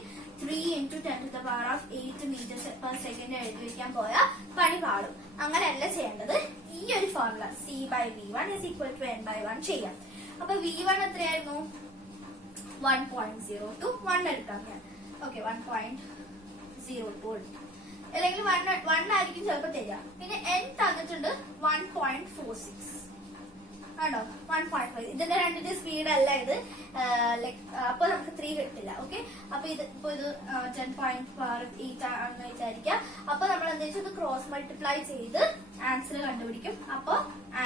3 × 10⁸ മീറ്റർ/സെക്കൻഡ് എഴുതി വെക്കാൻ പോയാൽ പണി പാടും. അങ്ങനെയല്ല ചെയ്യേണ്ടത്. ഈ ഒരു ഫോർമുല C/V1 = N/1 ചെയ്യാം. അപ്പൊ V1 എത്രയായിരുന്നു? 1.02. 1 എടുക്കാം ഞാൻ. ഓക്കെ, 1.02 എടുക്കാം. അല്ലെങ്കിൽ 1 ആയിരിക്കും ചിലപ്പോൾ തരിക. പിന്നെ N തന്നിട്ടുണ്ട് 1.46 ആണോ? 1.5. ഇതിന്റെ രണ്ടിന്റെ സ്പീഡ് അല്ല ഇത്. അപ്പൊ നമുക്ക് 3 കിട്ടില്ല. ഓക്കെ, അപ്പൊ ഇത് 10.8 ആണെന്ന് വിചാരിക്കാം. അപ്പൊ നമ്മൾ എന്താ വെച്ചാൽ ഇത് ക്രോസ് മൾട്ടിപ്ലൈ ചെയ്ത് ആൻസർ കണ്ടുപിടിക്കും. അപ്പൊ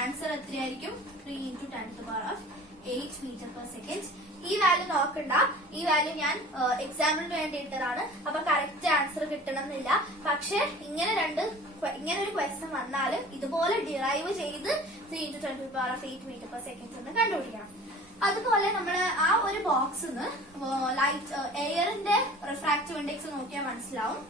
ആൻസർ എത്രയായിരിക്കും? 3 × 10⁸ മീറ്റർ/സെക്കൻഡ്. ഈ വാല്യൂ നോക്കണ്ട, ഈ വാല്യൂ ഞാൻ എക്സാമ്പിളിന് വേണ്ടി ഇട്ടതാണ്. അപ്പൊ കറക്റ്റ് ആൻസർ കിട്ടണമെന്നില്ല. പക്ഷെ ഇങ്ങനെ ഒരു ക്വസ്റ്റ്യൻ വന്നാൽ ഇതുപോലെ ഡിറൈവ് ചെയ്ത് 3 × 10⁸ മീറ്റർ/സെക്കൻഡ് എന്ന് കണ്ടുപിടിക്കണം. അതുപോലെ നമ്മൾ ആ ഒരു ബോക്സിന്ന് എയറിന്റെ റിഫ്രാക്റ്റീവ് ഇൻഡെക്സ് നോക്കിയാൽ മനസ്സിലാവും.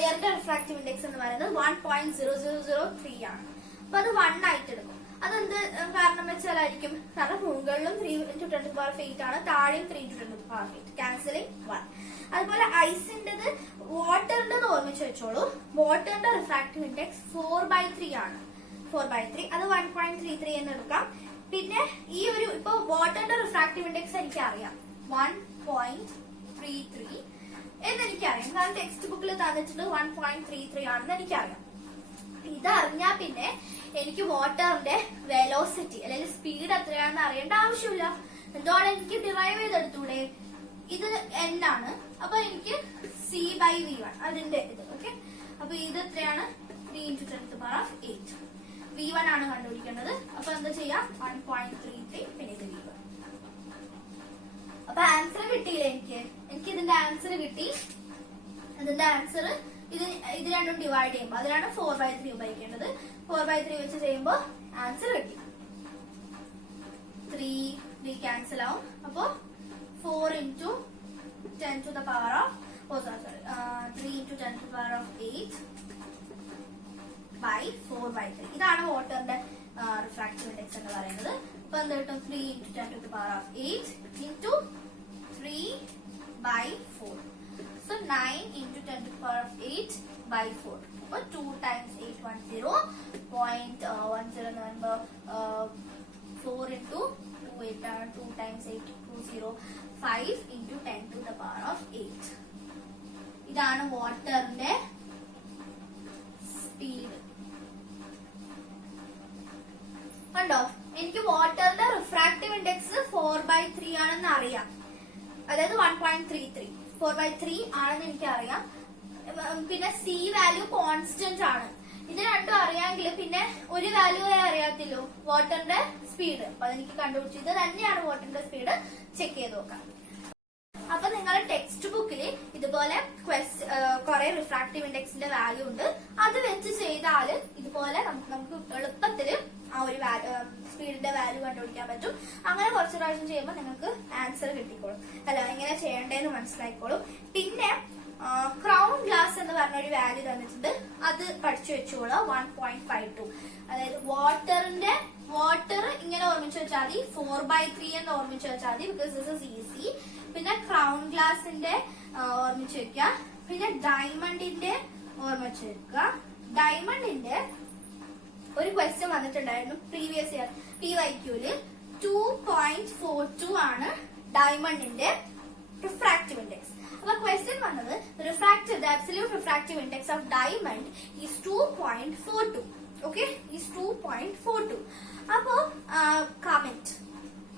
എയറിന്റെ റിഫ്രാക്റ്റീവ് ഇൻഡെക്സ് എന്ന് പറയുന്നത് 1.0003 ആണ്. അപ്പൊ അത് 1 ആയിട്ട് എടുക്കും. അതെന്ത് കാരണം വെച്ചാലായിരിക്കും? കാരണം മുകളിലും 3 × 10⁸ ആണ്, താഴെയും 3 × 10⁸. ക്യാൻസലിംഗ് 1. അതുപോലെ ഐസിന്റേത് വാട്ടറിന്റെ ഓർമ്മിച്ച് വെച്ചോളൂ. വാട്ടറിന്റെ റിഫ്രാക്റ്റീവ് ഇൻഡെക്സ് 4/3 ആണ്. 4/3 അത് 1.33 എന്ന് എടുക്കാം. പിന്നെ ഈ ഒരു ഇപ്പൊ വാട്ടറിന്റെ റിഫ്രാക്റ്റീവ് ഇൻഡെക്സ് എനിക്ക് അറിയാം, 1.33 എന്നെനിക്കറിയാം. കാരണം ടെക്സ്റ്റ് ബുക്കിൽ തന്നിട്ടുണ്ട് 1.33 ആണെന്ന് എനിക്കറിയാം. ഇതറിഞ്ഞാൽ പിന്നെ എനിക്ക് വാട്ടറിന്റെ വെലോസിറ്റി അല്ലെങ്കിൽ സ്പീഡ് എത്രയാണെന്ന് അറിയേണ്ട ആവശ്യമില്ല. എന്തുകൊണ്ട് എനിക്ക് ഡിറൈവ് ചെയ്തെടുത്തൂടെ? ഇത് n ആണ്, അപ്പൊ എനിക്ക് c/v1 അതിന്റെ ഇത്. ഓക്കെ, അപ്പൊ ഇത് എത്രയാണ്? 3 × 10⁸. v1 ആണ് കണ്ടുപിടിക്കേണ്ടത്. അപ്പൊ എന്താ ചെയ്യാം? 1.33 പിന്നെ ഇത് v1. അപ്പൊ ആൻസർ കിട്ടിയില്ലേ? എനിക്ക് ഇതിന്റെ ആൻസർ കിട്ടി. ഇതിന്റെ ആൻസർ ഇത് രണ്ടും ഡിവൈഡ് ചെയ്യുമ്പോൾ അതിലാണ് 4/3 ഉപയോഗിക്കേണ്ടത്. 4/3 വെച്ച് ചെയ്യുമ്പോൾ ആൻസർ കിട്ടി. 3 ക്യാൻസൽ ആവും. അപ്പൊ 4 × 10⁻⁸ 3 × 10⁸8/4/3. ഇതാണ് വാട്ടറിന്റെ റിഫ്രാക്റ്റീവ് ഇൻഡെക്സ് എന്ന് പറയുന്നത്. അപ്പൊ എന്ത് കിട്ടും? 3 × 10⁸8 × 3/4. So 9 × 10⁸8/4. അപ്പൊ 2 times 810 0.10 എന്ന് പറയുമ്പോൾ 4 × 2 8 ആണ്. 2 times 8 20 5 × 10⁸8. ഇതാണ് വാട്ടറിന്റെ സ്പീഡ്. കണ്ടോ? എനിക്ക് വാട്ടറിന്റെ റിഫ്രാക്റ്റീവ് ഇൻഡെക്സ് 4/3 ആണെന്ന് അറിയാം. അതായത് 1.33 4/3 ആണെന്ന് എനിക്കറിയാം. പിന്നെ c വാല്യൂ കോൺസ്റ്റന്റ് ആണ്. ഇത് രണ്ടും അറിയാമെങ്കിൽ പിന്നെ ഒരു വാല്യൂ അറിയാത്തില്ലോ, വാട്ടറിന്റെ സ്പീഡ്. അപ്പൊ അതെനിക്ക് കണ്ടുപിടിച്ചു. ഇത് തന്നെയാണ് വാട്ടറിന്റെ സ്പീഡ്. ചെക്ക് ചെയ്ത് നോക്കാം. അപ്പൊ നിങ്ങളുടെ ടെക്സ്റ്റ് ബുക്കിൽ ഇതുപോലെ കുറെ റിഫ്രാക്റ്റീവ് ഇൻഡെക്സിന്റെ വാല്യൂ ഉണ്ട്. അത് വെച്ച് ചെയ്താൽ ഇതുപോലെ നമുക്ക് എളുപ്പത്തിൽ ആ ഒരു സ്പീഡിന്റെ വാല്യൂ കണ്ടുപിടിക്കാൻ പറ്റും. അങ്ങനെ കുറച്ച് പ്രാവശ്യം ചെയ്യുമ്പോൾ നിങ്ങൾക്ക് ആൻസർ കിട്ടിക്കോളും. അല്ല, എങ്ങനെ ചെയ്യേണ്ടതെന്ന് മനസ്സിലായിക്കോളും. പിന്നെ ക്രൗൺ ഗ്ലാസ് എന്ന് പറഞ്ഞ ഒരു വാല്യൂ തന്നിട്ടുണ്ട്. അത് പഠിച്ചു വെച്ചോളൂ. 1.52. അതായത് വാട്ടർ ഇങ്ങനെ ഓർമ്മിച്ചു വെച്ചാൽ മതി. 4/3 എന്ന് ഓർമ്മിച്ചു വെച്ചാൽ മതി. Because this is easy. പിന്നെ ക്രൗൺ ഗ്ലാസിന്റെ ഓർമ്മിച്ചു വെക്കുക. പിന്നെ ഡയമണ്ടിന്റെ ഓർമ്മിച്ചു വെക്കുക. ഡയമണ്ടിന്റെ ഒരു ക്വസ്റ്റ്യൻ വന്നിട്ടുണ്ടായിരുന്നു പ്രീവിയസ് ഇയർ PYQല്. 2.42 ആണ് ഡയമണ്ടിന്റെ റിഫ്രാക്റ്റീവ് ഇൻഡെക്സ്. അപ്പൊ ക്വസ്റ്റ്യൻ വന്നത് the absolute refractive index of diamond is 2.42. Okay, is 2.42. അപ്പോ കമന്റ്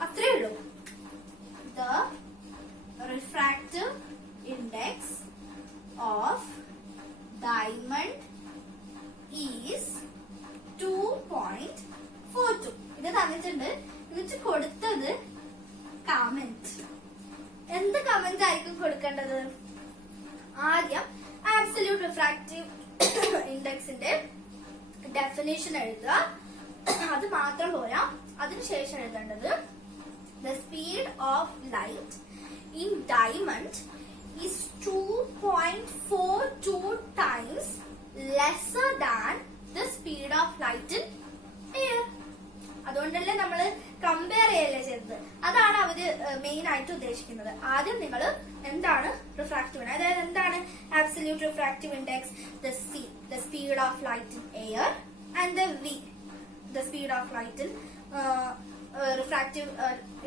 അത്രേ ഉള്ളൂ. The refractive index of diamond is 2.42. ഇത് തന്നിട്ടുണ്ട്. എന്നിട്ട് കൊടുത്തത് കമന്റ്. എന്ത് കമന്റ് ആയിരിക്കും കൊടുക്കേണ്ടത്? ആദ്യം ആബ്സല്യൂട്ട് റിഫ്രാക്റ്റീവ് ഇൻഡെക്സിന്റെ ഡെഫിനേഷൻ എഴുതുക. അത് മാത്രം പോരാ. അതിനുശേഷം എഴുതേണ്ടത് the speed of light in diamond is 2.42 times lesser than the speed of light in air. അതുകൊണ്ടല്ലേ നമ്മൾ കമ്പയർ ചെയ്യല്ലേ ചെയ്തത്. അതാണ് അവര് മെയിൻ ആയിട്ട് ഉദ്ദേശിക്കുന്നത്. ആദ്യം നിങ്ങൾ എന്താണ് റിഫ്രാക്റ്റീവ്, അതായത് എന്താണ് absolute refractive index, the speed of light in air and the speed of light in refractive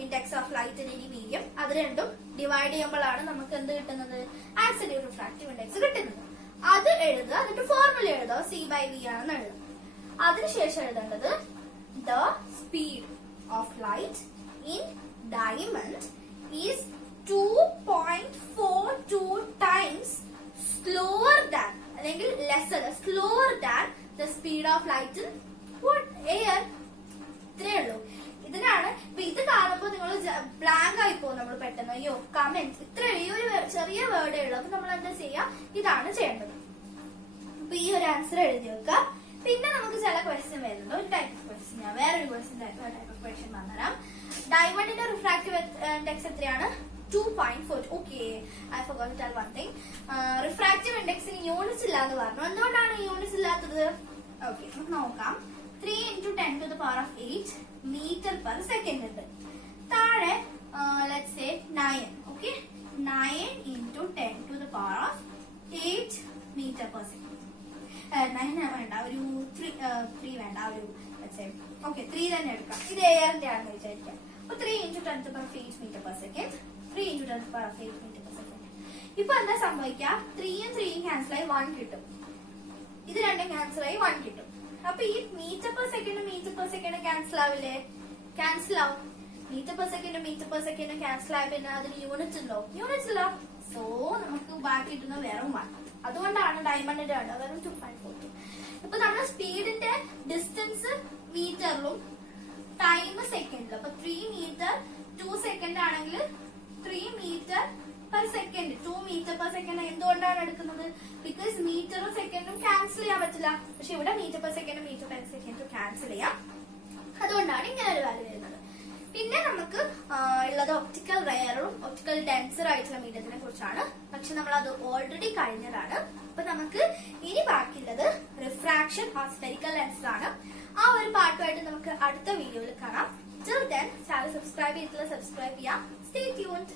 index of light in any medium. അത് രണ്ടും ഡിവൈഡ് ചെയ്യുമ്പോഴാണ് നമുക്ക് എന്ത് കിട്ടുന്നത്? ആബ്സല്യൂട്ട് റിഫ്രാക്റ്റീവ് ഇൻഡെക്സ് കിട്ടുന്നത്. അത് എഴുതുക. എന്നിട്ട് ഫോർമുല എഴുതുക. c/v ആണെന്ന് എഴുതുക. അതിനുശേഷം എഴുതേണ്ടത് the speed of light in diamond is 2.42 times slower than അല്ലെങ്കിൽ slower than the speed of light in air. ഇത്രേ ഉള്ളൂ. ഇതിനാണ്. ഇത് കാണുമ്പോൾ നിങ്ങൾ ബ്ലാങ്ക് ആയി പോകും. നമ്മൾ പെട്ടെന്ന് അയ്യോ കമന്റ് ഇത്ര ഈ ഒരു ചെറിയ വേർഡേ ഉള്ളൂ. അപ്പൊ നമ്മൾ എന്താ ചെയ്യാ? ഇതാണ് ചെയ്യേണ്ടത്. അപ്പൊ ഈ ഒരു ആൻസർ എഴുതി വെക്കുക. പിന്നെ നമുക്ക് ചില ക്വസ്റ്റ്യൻ വരുന്നുണ്ട്. ഒരു ടൈപ്പ് ഓഫ് ക്വസ്റ്റ്യൻ, ഞാൻ വേറൊരു ടൈപ്പ് ഓഫ് ക്വസ്റ്റ്യൻ പറഞ്ഞുതരാം. ഡയമണ്ടിന്റെ റിഫ്രാക്റ്റീവ് ഇൻഡെക്സ് എത്രയാണ്? 2.4. Okay, I forgot to tell one thing. Refractive ഇൻഡെക്സിന് യൂണിറ്റ്സ് ഇല്ലാന്ന് പറഞ്ഞു. എന്തുകൊണ്ടാണ് യൂണിറ്റ്സ് ഇല്ലാത്തത്? ഓക്കെ, നമുക്ക് നോക്കാം. 3 × 10⁸8 മീറ്റർ പെർ സെക്കൻഡ് ഉണ്ട്. താഴെ let's say 9. Okay, 9 × 10⁸8 metre per second. 9 വേണ്ട, ഒരു 3 വേണ്ട, ഒരു ഓക്കെ 3 തന്നെ എടുക്കാം. ഇത് എയറിന്റെ ആണെന്ന് വിചാരിക്കാം. അപ്പൊ 3 × 10⁸8 metre per second. 3 into 10 power of 8 meter per second. ഇപ്പൊ എന്താ സംഭവിക്കുക? 3യും 3യും ക്യാൻസൽ ആയി 1 കിട്ടും. ഇത് രണ്ടും ക്യാൻസൽ ആയി 1 കിട്ടും. അപ്പൊ ഈ മീറ്റർ പെർ സെക്കൻഡ് ക്യാൻസൽ ആവില്ലേ? ക്യാൻസൽ ആവും. മീറ്റർ പെർ സെക്കൻഡ് ക്യാൻസൽ ആയ പിന്നെ അതിന് യൂണിറ്റ് ഉണ്ടോ? യൂണിറ്റ് ഇല്ല. സോ നമുക്ക് ബാക്കി കിട്ടുന്ന വെറും 1. അതുകൊണ്ടാണ് ഡയമണ്ടിന്റെ വെറും 2.42. ഇപ്പൊ നമ്മുടെ സ്പീഡിന്റെ ഡിസ്റ്റൻസ് മീറ്ററിലും ടൈം സെക്കൻഡിലും. അപ്പൊ 3 മീറ്റർ 2 സെക്കൻഡ് ആണെങ്കിൽ 3 metre per second 2 metre per second. എന്തുകൊണ്ടാണ് എടുക്കുന്നത്? ബിക്കോസ് മീറ്ററും സെക്കൻഡും ക്യാൻസൽ ചെയ്യാൻ പറ്റില്ല. പക്ഷെ ഇവിടെ മീറ്റർ പെർ സെക്കൻഡ് ക്യാൻസൽ ചെയ്യാം. അതുകൊണ്ടാണ് ഇങ്ങനെ ഒരു വാല്യൂ വരുന്നത്. പിന്നെ നമുക്ക് ഉള്ളത് ഒപ്റ്റിക്കൽ റെയറും ഒപ്റ്റിക്കൽ ഡെൻസർ ആയിട്ടുള്ള മീഡിയത്തിനെ കുറിച്ചാണ്. പക്ഷെ നമ്മൾ അത് ഓൾറെഡി കഴിഞ്ഞതാണ്. അപ്പൊ നമുക്ക് ഇനി ബാക്കിയുള്ളത് റിഫ്രാക്ഷൻ ഓർ സ്ഫെറിക്കൽ ലെൻസ് ആണ്. ആ ഒരു പാർട്ടുമായിട്ട് നമുക്ക് അടുത്ത വീഡിയോയിൽ കാണാം. Till then, ചാനൽ സബ്സ്ക്രൈബ് ചെയ്തിട്ടുള്ള സബ്സ്ക്രൈബ് ചെയ്യാം. Stay tuned.